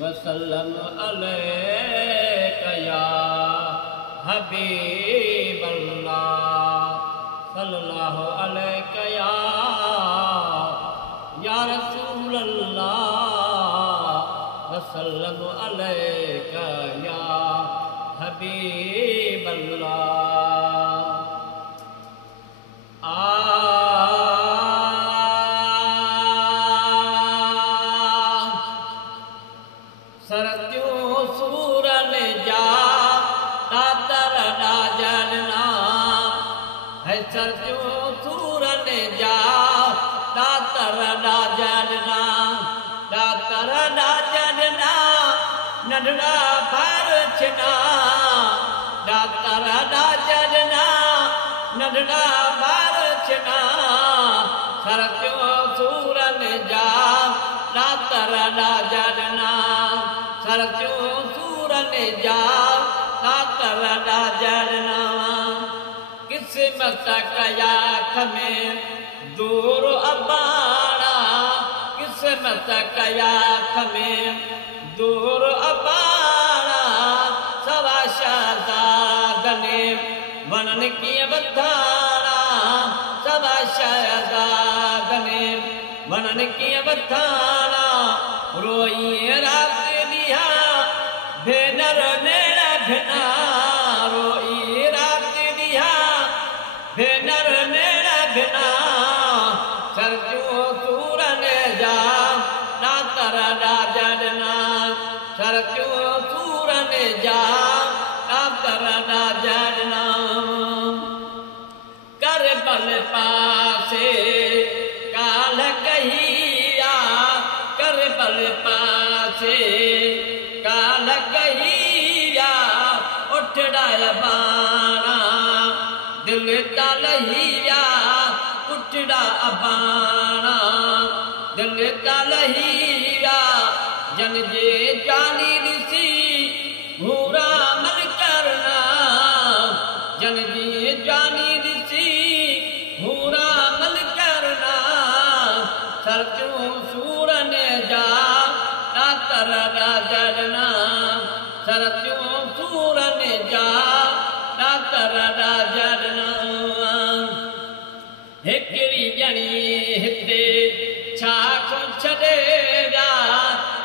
वसल्लम अलैका या हबीब अल्लाह सल्लल्लाहु अलैका या रसूल अल्लाह वसल्लम अलैका या हबीब सरत्यों सूरन जा तातर डाजलना है सरत्यों सूरन जा तातर डाजलना नंढड़ा भारचना तातर डाजलना नंढड़ा भारचना सरत्यों सूरन जा तातर डाजलना सरत्यों सूरन जा तातर डाजलना किस्मत कया खमें दूर अबाड़ा किस्मत कया खमें दूर अबाड़ा सवा शहजादने वनन की बथाड़ा सवा शहजादने वनन की बथाड़ा रोई रात भेनर नेड़ा भेना रोई रात दिया भेनर नेड़ा भेना सरत्यों सूरन जा तातर डाजलना सरत्यों सूरन जा तातर डाजलना करबल पासे काल कहिया करबल पासे काल कहिया उठड़ा अबाना दिल तलहिया उठड़ा अबाना दिल तलहिया जन जे जानी दिसी भूरा मन करना जन जे जानी दिसी भूरा मन करना सरत्यों सूरन जा तातर डाजलना सरत्यों सूरन जा तातर डाजलना हिकड़ी जणी हिते छाख छॾे जा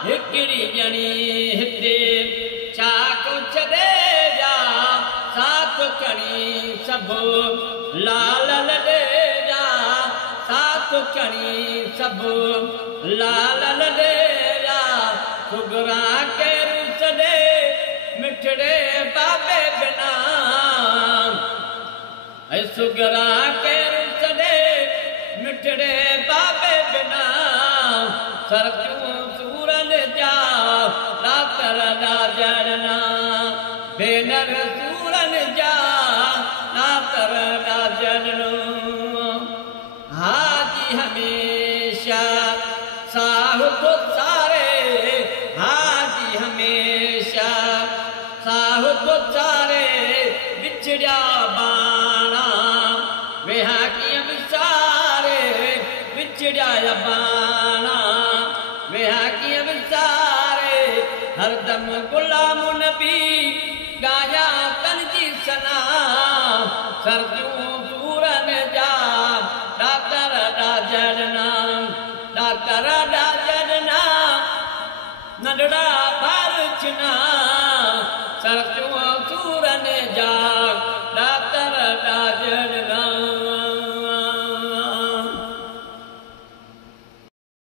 हिकड़ी जणी हिते छाख छॾे जा साथ खणी सभु लाल लॾे जा साथ खणी सभु लाल लॾे सुगरा के रुसदे मिठड़े बाबे बिना ऐ सुगरा के रुसदे मिठड़े बाबे बिना सरत्यों सूरन जा तातर डाजलना भेनर सूरन जा तातर डाजलना हाजी हमेशा साहुब हमेशा साहुब सारे बिछड़ा बाणा वेहा किया विसारे बिछड़ा बाणा वेहा किया विसारे हरदम गुलाम नबी गाया तनजी सना सरत्यों सूरन जा तातर डाजलना तातर डाजलना नंढड़ा भारचना